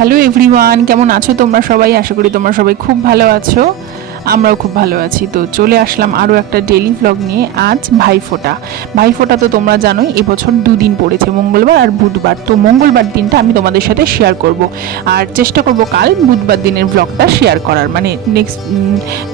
Hello everyone, কেমন আছো তোমরা সবাই? আশা করি তোমরা সবাই খুব ভালো আছো। আমরাও খুব ভালো আছি। তো চলে আসলাম আরও একটা ডেইলি ভ্লগ নিয়ে। আজ ভাইফোঁটা তো তোমরা জানোই এবছর দুদিন পড়েছে, মঙ্গলবার আর বুধবার। তো মঙ্গলবার দিনটা আমি তোমাদের সাথে শেয়ার করব, আর চেষ্টা করব কাল বুধবার দিনের ভ্লগটা শেয়ার করার, মানে নেক্সট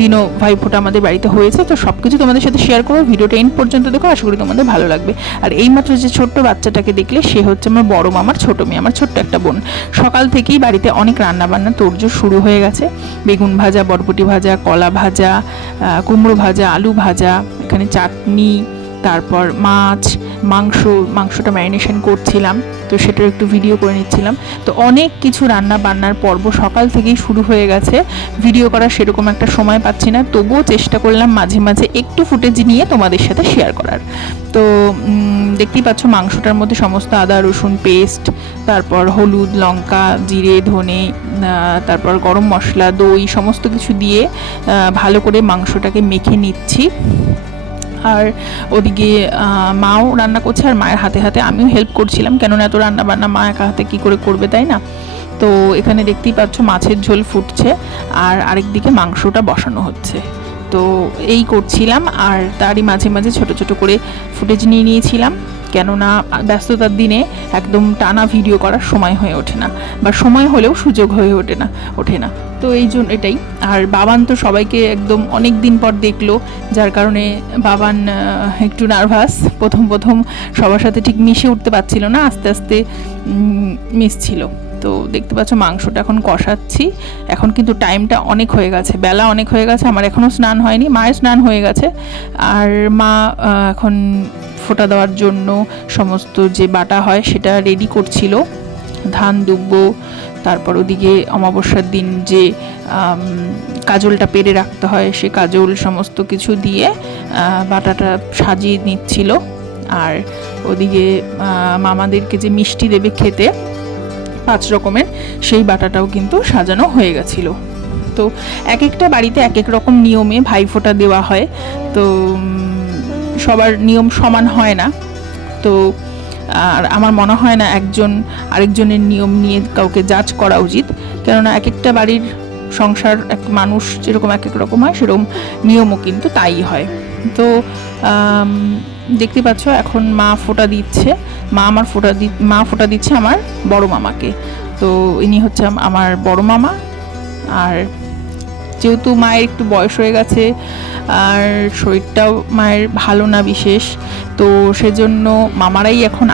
দিনও ভাইফোঁটা আমাদের বাড়িতে হয়েছে। তো সব কিছু তোমাদের সাথে শেয়ার করবো, ভিডিওটা এন্ড পর্যন্ত দেখো, আশা করি তোমাদের ভালো লাগবে। আর এইমাত্র যে ছোট্ট বাচ্চাটাকে দেখলে, সে হচ্ছে আমার বড় মামার ছোট মেয়ে, আমার ছোট্ট একটা বোন। সকাল থেকেই বাড়িতে অনেক রান্নাবান্না তোড়জোড় শুরু হয়ে গেছে। বেগুন ভাজা, বরবটি ভাজা, কলা ভাজা, কুমড়ো ভাজা, আলু ভাজা, এখানে চাটনি, তারপর মাংসটা ম্যারিনেশন করছিলাম, তো সেটার একটু ভিডিও করে নিচ্ছিলাম। তো অনেক কিছু রান্না বান্নার পর্ব সকাল থেকেই শুরু হয়ে গেছে। ভিডিও করার সেরকম একটা সময় পাচ্ছি না, তবুও চেষ্টা করলাম মাঝে মাঝে একটু ফুটেজ নিয়ে তোমাদের সাথে শেয়ার করার। তো দেখতেই পাচ্ছ মাংসটার মধ্যে সমস্ত আদা রসুন পেস্ট, তারপর হলুদ, লঙ্কা, জিরে, ধনে, তারপর গরম মশলা, দই সমস্ত কিছু দিয়ে ভালো করে মাংসটাকে মেখে নিচ্ছি। আর ওদিকে মাও রান্না করছে, আর মায়ের হাতে হাতে আমিও হেল্প করছিলাম, কেননা এত রান্না বান্না মা একা হাতে কী করে করবে, তাই না? তো এখানে দেখতেই পাচ্ছ মাছের ঝোল ফুটছে, আর আরেকদিকে মাংসটা বসানো হচ্ছে। তো এই করছিলাম, আর তারই মাঝে মাঝে ছোট ছোট করে ফুটেজ নিয়ে নিয়েছিলাম, কেননা ব্যস্ততার দিনে একদম টানা ভিডিও করার সময় হয়ে ওঠে না, বা সময় হলেও সুযোগ হয়ে ওঠে না। তো এই জন্য এটাই। আর বাবান তো সবাইকে একদম অনেক দিন পর দেখলো, যার কারণে বাবান একটু নার্ভাস। প্রথম সবার সাথে ঠিক মিশে উঠতে পারছিল না, আস্তে আস্তে মিশছিল। তো দেখতে পাচ্ছ মাংসটা এখন কষাচ্ছি। এখন কিন্তু টাইমটা অনেক হয়ে গেছে, বেলা অনেক হয়ে গেছে, আমার এখনও স্নান হয়নি, মায়ের স্নান হয়ে গেছে। আর মা এখন ফোঁটা দেওয়ার জন্য সমস্ত যে বাটা হয় সেটা রেডি করছিল, ধান দুব্বো, তারপর ওদিকে অমাবস্যার দিন যে কাজলটা পেরে রাখতে হয়, সে কাজল সমস্ত কিছু দিয়ে বাটাটা সাজিয়ে নিচ্ছিল। আর ওদিকে মামাদেরকে যে মিষ্টি দেবে খেতে 5 রকমের, সেই বাটাটাও কিন্তু সাজানো হয়ে গেছিল। তো এক একটা বাড়িতে এক এক রকম নিয়মে ভাইফোঁটা দেওয়া হয়, তো সবার নিয়ম সমান হয় না। তো আর আমার মনে হয় না একজন আরেকজনের নিয়ম নিয়ে কাউকে জাজ করা উচিত, কেননা এক একটা বাড়ির সংসার, এক মানুষ যেরকম এক এক রকম হয়, সেরকম নিয়মও কিন্তু তাই হয়। তো দেখতে পাচ্ছ এখন মা ফোঁটা দিচ্ছে, মা ফোঁটা দিচ্ছে আমার বড় মামাকে। তো ইনি হচ্ছে আমার বড় মামা। আর যেহেতু মায়ের একটু বয়স হয়ে গেছে, আর শরীরটাও মায়ের ভালো না বিশেষ, তো সেজন্য মামারাই এখন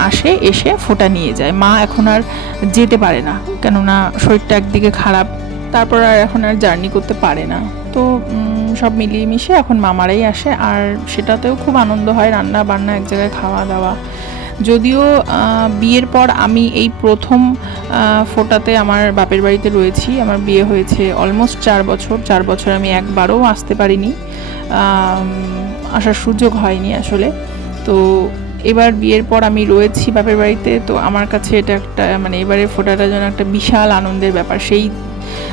এসে ফোঁটা নিয়ে যায়। মা এখন আর যেতে পারে না, কেননা শরীরটা একদিকে খারাপ, তারপর আর এখন আর জার্নি করতে পারে না। তো সব মিলিয়ে মিশে এখন মামারাই আসে, আর সেটাতেও খুব আনন্দ হয়, রান্না বান্না, এক জায়গায় খাওয়া দাওয়া। যদিও বিয়ের পর আমি এই প্রথম ফোঁটাতে আমার বাপের বাড়িতে রয়েছি। আমার বিয়ে হয়েছে অলমোস্ট 4 বছর আমি একবারও আসতে পারিনি, আসার সুযোগ হয়নি আসলে। তো এবার বিয়ের পর আমি রয়েছি বাপের বাড়িতে, তো আমার কাছে এটা একটা, মানে এবারের ফোঁটাটা যেন একটা বিশাল আনন্দের ব্যাপার। সেই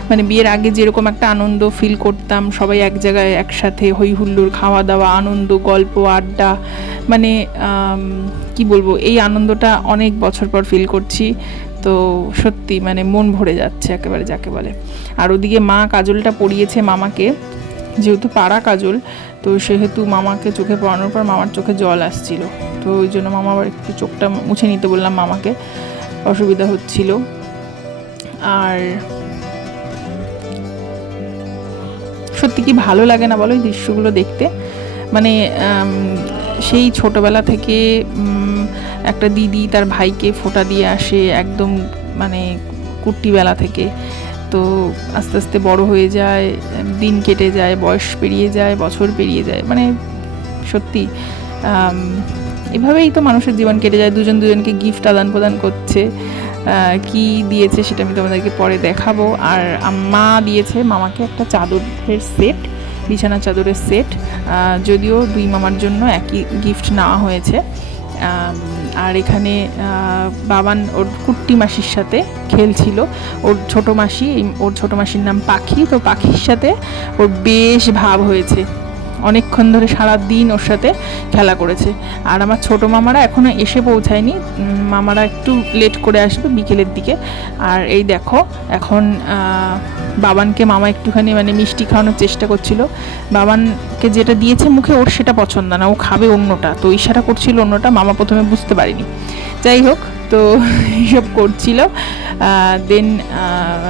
মানে বিয়ের আগে যেরকম একটা আনন্দ ফিল করতাম, সবাই এক জায়গায় একসাথে হই হুল্লোড়, খাওয়া দাওয়া, আনন্দ, গল্প, আড্ডা, মানে কি বলবো, এই আনন্দটা অনেক বছর পর ফিল করছি। তো সত্যি মানে মন ভরে যাচ্ছে একেবারে, যাকে বলে। আর ওদিকে মা কাজলটা পরিয়েছে মামাকে, যেহেতু পাড়া কাজল, তো সেহেতু মামাকে চোখে পরানোর পর মামার চোখে জল আসছিল, তো ওই জন্য মামা আবার একটু চোখটা মুছে নিতে বললাম মামাকে, অসুবিধা হচ্ছিল। আর সত্যি কি ভালো লাগে না বলো এই দৃশ্যগুলো দেখতে? মানে সেই ছোটবেলা থেকে একটা দিদি তার ভাইকে ফোঁটা দিয়ে আসে, একদম মানে কুট্টিবেলা থেকে। তো আস্তে আস্তে বড় হয়ে যায়, দিন কেটে যায়, বয়স পেরিয়ে যায়, বছর পেরিয়ে যায়, মানে সত্যি এভাবেই তো মানুষের জীবন কেটে যায়। দুজনকে গিফট আদান প্রদান করছে। কি দিয়েছে সেটা আমি তোমাদেরকে পরে দেখাবো। আর মা দিয়েছে মামাকে একটা চাদরের সেট, বিছানা চাদরের সেট, যদিও 2 মামার জন্য একই গিফট নেওয়া হয়েছে। আর এখানে বাবান ওর কুট্টি মাসির সাথে খেলছিল, ওর ছোটো মাসির নাম পাখি, তো পাখির সাথে ওর বেশ ভাব হয়েছে। অনেকক্ষণ ধরে সারা দিন ওর সাথে খেলা করেছে। আর আমার ছোটো মামারা এখনও এসে পৌঁছায়নি, মামারা একটু লেট করে আসবে বিকেলের দিকে। আর এই দেখো এখন বাবানকে মামা একটুখানি মানে মিষ্টি খাওয়ানোর চেষ্টা করছিল। বাবানকে যেটা দিয়েছে মুখে ওর সেটা পছন্দ না, ও খাবে অন্যটা, তো ইশারা করছিল অন্যটা, মামা প্রথমে বুঝতে পারিনি। যাই হোক, তো এইসব করছিল। দেন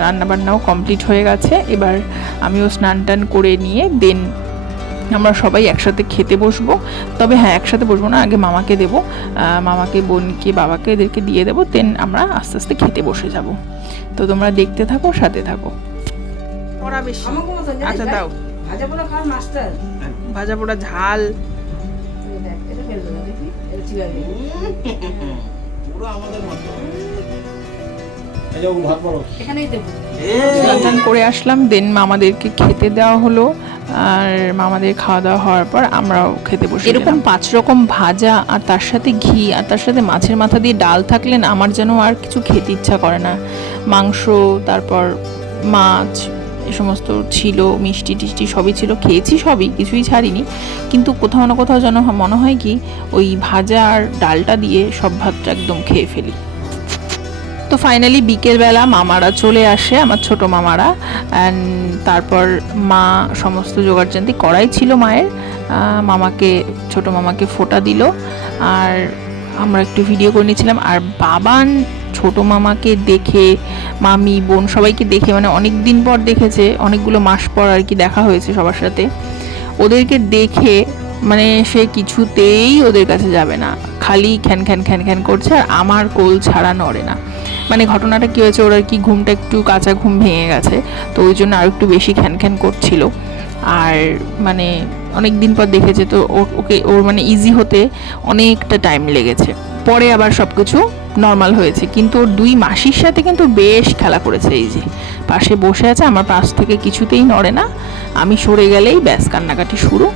রান্নাবান্নাও কমপ্লিট হয়ে গেছে। এবার আমিও স্নান টান করে নিয়ে দেন আমরা সবাই একসাথে খেতে বসবো। তবে হ্যাঁ, একসাথে বসবো না, আগে মামাকে দেবো, মামাকে, বোনকে, বাবাকে, এদেরকে দিয়ে দেবো, দেন আমরা আস্তে আস্তে খেতে বসে যাব। তো তোমরা দেখতে থাকো, সাথে থাকো। পড়া বেশি, আচ্ছা দাও। ভাজা পোড়া ঝাল, করে আসলাম। দেন মামাদেরকে খেতে দেওয়া হলো, আর মামাদের খাওয়া দাওয়া হওয়ার পর আমরাও খেতে বসে। এরকম 5 রকম ভাজা আর তার সাথে ঘি আর তার সাথে মাছের মাথা দিয়ে ডাল থাকলে না আমার যেন আর কিছু খেতে ইচ্ছা করে না। মাংস, তারপর মাছ, এ সমস্ত ছিল, মিষ্টি টিষ্টি সবই ছিল, খেয়েছি সবই, কিছুই ছাড়িনি। কিন্তু কোথাও না কোথাও যেন মনে হয় কি ওই ভাজা আর ডালটা দিয়ে সব ভাতটা একদম খেয়ে ফেলি। তো ফাইনালি বিকেলবেলা মামারা চলে আসে, আমার ছোট মামারা। অ্যান্ড তারপর মা সমস্ত জোগাড়জান্তি করাই ছিল মায়ের, মামাকে, ছোট মামাকে ফোঁটা দিল, আর আমরা একটু ভিডিও করে নিয়েছিলাম। আর বাবান ছোট মামাকে দেখে, মামি, বোন সবাইকে দেখে, মানে অনেক দিন পর দেখেছে, অনেকগুলো মাস পর আর কি দেখা হয়েছে সবার সাথে, ওদেরকে দেখে মানে সে কিছুতেই ওদের কাছে যাবে না, খালি খ্যান খ্যান খ্যান খ্যান করছে, আর আমার কোল ছাড়া নড়ে না। মানে ঘটনাটা কী হয়েছে, ওর আর কি ঘুমটা একটু কাঁচা ঘুম ভেঙে গেছে, তো ওই জন্য আর একটু বেশি খ্যান খ্যান করছিল। আর মানে অনেক দিন পর দেখেছে, তো ওকে ওর মানে ইজি হতে অনেকটা টাইম লেগেছে। পরে আবার সব কিছু নর্মাল হয়েছে, কিন্তু ওর 2 মাসির সাথে কিন্তু বেশ খেলা করেছে। এই যে পাশে বসে আছে, আমার পাশ থেকে কিছুতেই নড়ে না, আমি সরে গেলেই ব্যাস কান্নাকাটি শুরু।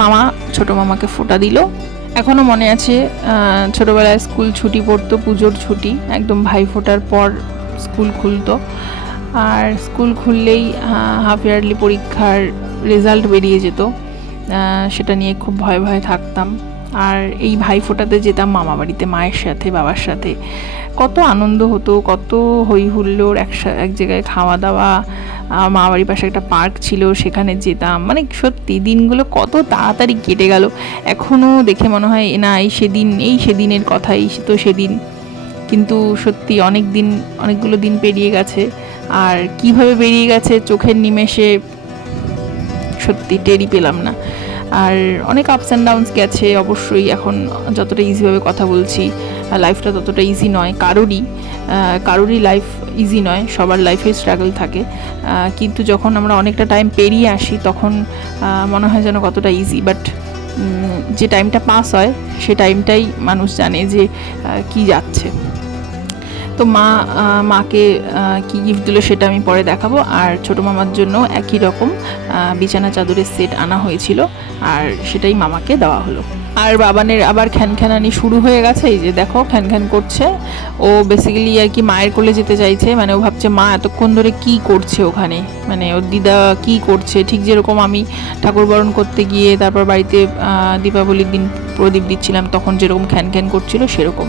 মামা ছোট মামাকে ফোঁটা দিল। এখনও মনে আছে ছোটোবেলায় স্কুল ছুটি পড়তো, পুজোর ছুটি, একদম ভাইফোঁটার পর স্কুল খুলতো, আর স্কুল খুললেই হাফ ইয়ারলি পরীক্ষার রেজাল্ট বেরিয়ে যেত, সেটা নিয়ে খুব ভয়ে ভয়ে থাকতাম। আর এই ভাইফোঁটাতে যেতাম মামা বাড়িতে মায়ের সাথে, বাবার সাথে, কত আনন্দ হতো, কত হই হুল্লোড়, এক জায়গায় খাওয়া দাওয়া। মা বাড়ির পাশে একটা পার্ক ছিল, সেখানে যেতাম। মানে সত্যি দিনগুলো কত তাড়াতাড়ি কেটে গেল, এখনও দেখে মনে হয় না এই সেদিনের কথাই তো সেদিন, কিন্তু সত্যি অনেকগুলো দিন পেরিয়ে গেছে, আর কিভাবে বেরিয়ে গেছে চোখের নিমেষে সত্যি টেরই পেলাম না। আর অনেক আপস অ্যান্ড ডাউনস গেছে অবশ্যই। এখন যতটা ইজিভাবে কথা বলছি, লাইফটা ততটা ইজি নয়, কারোরই লাইফ ইজি নয়, সবার লাইফে স্ট্রাগল থাকে। কিন্তু যখন আমরা অনেকটা টাইম পেরিয়ে আসি তখন মনে হয় যেন কতটা ইজি, বাট যে টাইমটা পাস হয় সে টাইমটাই মানুষ জানে যে কি যাচ্ছে। তো মাকে কি গিফট দিল সেটা আমি পরে দেখাবো। আর ছোটো মামার জন্য একই রকম বিছানা চাদরের সেট আনা হয়েছিল, আর সেটাই মামাকে দেওয়া হলো। আর বাবানের আবার খ্যানখ্যানানি শুরু হয়ে গেছে, এই যে দেখো খ্যানখ্যান করছে। ও বেসিক্যালি আর কি মায়ের কোলে যেতে চাইছে, মানে ও ভাবছে মা এতক্ষণ ধরে কি করছে ওখানে, মানে ওর দিদা কি করছে। ঠিক যেরকম আমি ঠাকুর বরণ করতে গিয়ে তারপর বাড়িতে দীপাবলির দিন প্রদীপ দিচ্ছিলাম, তখন যেরকম খ্যানখ্যান করছিল সেরকম।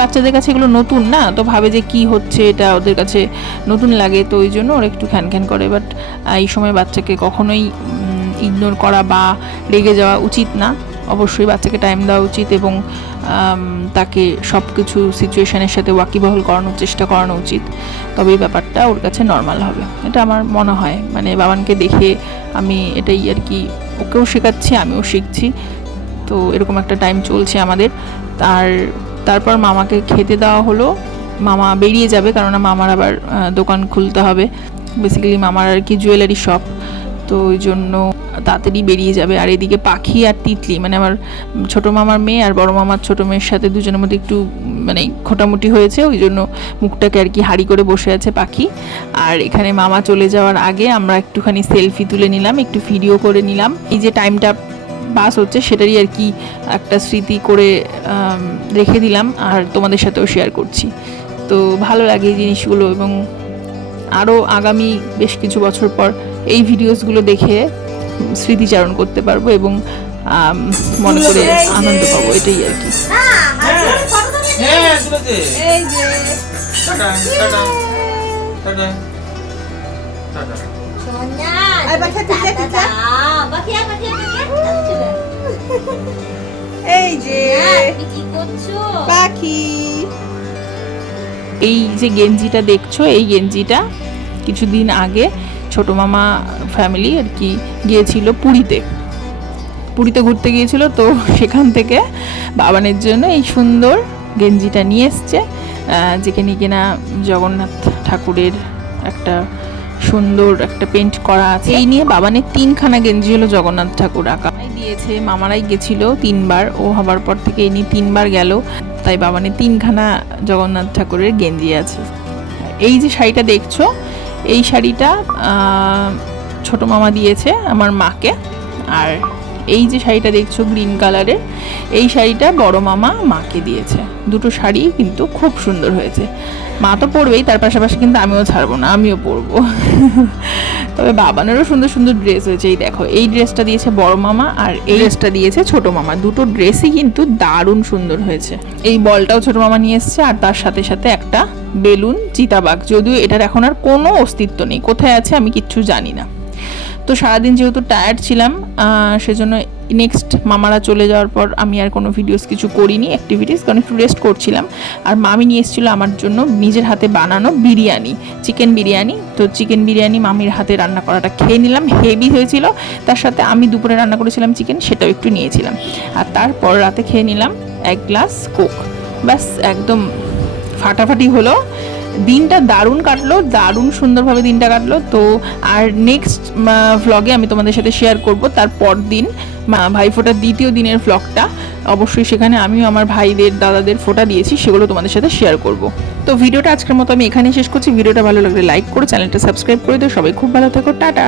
বাচ্চাদের কাছে এগুলো নতুন না, তো ভাবে যে কি হচ্ছে, এটা ওদের কাছে নতুন লাগে, তো ওই জন্য ওরা একটু খ্যানখ্যান করে। বাট এই সময় বাচ্চাকে কখনোই ইগনোর করা বা রেগে যাওয়া উচিত না, অবশ্যই বাচ্চাকে টাইম দেওয়া উচিত, এবং তাকে সব কিছু সিচুয়েশানের সাথে ওয়াকিবহল করানোর চেষ্টা করানো উচিত, তবেই ব্যাপারটা ওর কাছে নর্মাল হবে, এটা আমার মনে হয়। মানে বাবানকে দেখে আমি এটাই আর কি ওকেও শেখাচ্ছি, আমিও শিখছি। তো এরকম একটা টাইম চলছে আমাদের। তারপর মামাকে খেতে দেওয়া হলো। মামা বেরিয়ে যাবে, কারণ মামার আবার দোকান খুলতে হবে, বেসিক্যালি মামার আর কি জুয়েলারি শপ, তো ওই জন্য তাড়াতাড়ি বেরিয়ে যাবে। আর এদিকে পাখি আর তিতলি, মানে আমার ছোটো মামার মেয়ে আর বড় মামার ছোটো মেয়ের সাথে দুজনের মধ্যে একটু মানে খোটামুটি হয়েছে, ওই জন্য মুখটাকে আর কি হাঁড়ি করে বসে আছে পাখি। আর এখানে মামা চলে যাওয়ার আগে আমরা একটুখানি সেলফি তুলে নিলাম, একটু ভিডিও করে নিলাম। এই যে টাইমটা পাস হচ্ছে সেটারই আর কি একটা স্মৃতি করে রেখে দিলাম, আর তোমাদের সাথেও শেয়ার করছি। তো ভালো লাগে এই জিনিসগুলো, এবং আরও আগামী বেশ কিছু বছর পর এই ভিডিওসগুলো দেখে স্মৃতিচারণ করতে পারবো এবং মনে করে আনন্দ পাবো, এটাই আর কি। এই যে পাখি, এই যে গেঞ্জিটা দেখছো, এই গেঞ্জিটা কিছুদিন আগে ছোট মামা ফ্যামিলি আর কি গিয়েছিল পুরীতে ঘুরতে গিয়েছিল, তো সেখান থেকে বাবানের জন্য এই সুন্দর গেঞ্জিটা নিয়ে এসছে, যেখানে কিনা জগন্নাথ ঠাকুরের একটা সুন্দর একটা পেন্ট করা আছে। এই নিয়ে বাবানের 3খানা গেঞ্জি হলো জগন্নাথ ঠাকুর আঁকা দিয়েছে। মামারাই গেছিল 3বার, ও হবার পর থেকে এই নিয়ে 3বার গেল, তাই বাবানের 3খানা জগন্নাথ ঠাকুরের গেঞ্জি আছে। এই যে শাড়িটা দেখছো, এই শাড়িটা ছোট মামা দিয়েছে আমার মাকে, আর এই যে শাড়িটা দেখছো গ্রিন কালারের, এই শাড়িটা বড় মামা মাকে দিয়েছে। দুটো শাড়ি কিন্তু খুব সুন্দর হয়েছে। মা তো পরবেই, তার পাশাপাশি কিন্তু আমিও ছাড়বো না, আমিও পরবো। তবে বাবানেরও সুন্দর সুন্দর ড্রেস হয়েছে। এই দেখো, এই ড্রেসটা দিয়েছে বড় মামা আর এই ড্রেসটা দিয়েছে ছোট মামা। দুটো ড্রেসই কিন্তু দারুণ সুন্দর হয়েছে। এই বলটাও ছোট মামা নিয়ে এসছে, আর তার সাথে সাথে একটা বেলুন চিতাবাঘ, যদিও এটার এখন আর কোনো অস্তিত্ব নেই, কোথায় আছে আমি কিচ্ছু জানি না। তো সারাদিন যেহেতু টায়ার্ড ছিলাম, সেজন্য নেক্সট মামারা চলে যাওয়ার পর আমি আর কোনো ভিডিওস কিছু করিনি, অ্যাক্টিভিটিস, কারণ একটু রেস্ট করছিলাম। আর মামি নিয়ে এসেছিলো আমার জন্য নিজের হাতে বানানো বিরিয়ানি, চিকেন বিরিয়ানি। তো চিকেন বিরিয়ানি মামির হাতে রান্না করাটা খেয়ে নিলাম, হেভি হয়েছিল। তার সাথে আমি দুপুরে রান্না করেছিলাম চিকেন, সেটাও একটু নিয়েছিলাম। আর তারপর রাতে খেয়ে নিলাম 1 গ্লাস কোক। ব্যাস একদম ফাটাফাটি হলো। দিনটা দারুণ কাটলো, দারুণ সুন্দরভাবে দিনটা কাটলো। তো আর নেক্সট ভ্লগে আমি তোমাদের সাথে শেয়ার করব তার পর দিন ভাইফোঁটার দ্বিতীয় দিনের ভ্লগটা। অবশ্যই সেখানে আমিও আমার ভাইদের দাদাদের ফোঁটা দিয়েছি, সেগুলো তোমাদের সাথে শেয়ার করব। তো ভিডিওটা আজকের মতো আমি এখানেই শেষ করছি। ভিডিওটা ভালো লাগলে লাইক করে চ্যানেলটা সাবস্ক্রাইব করে দিও। সবাই খুব ভালো থেকো, টাটা।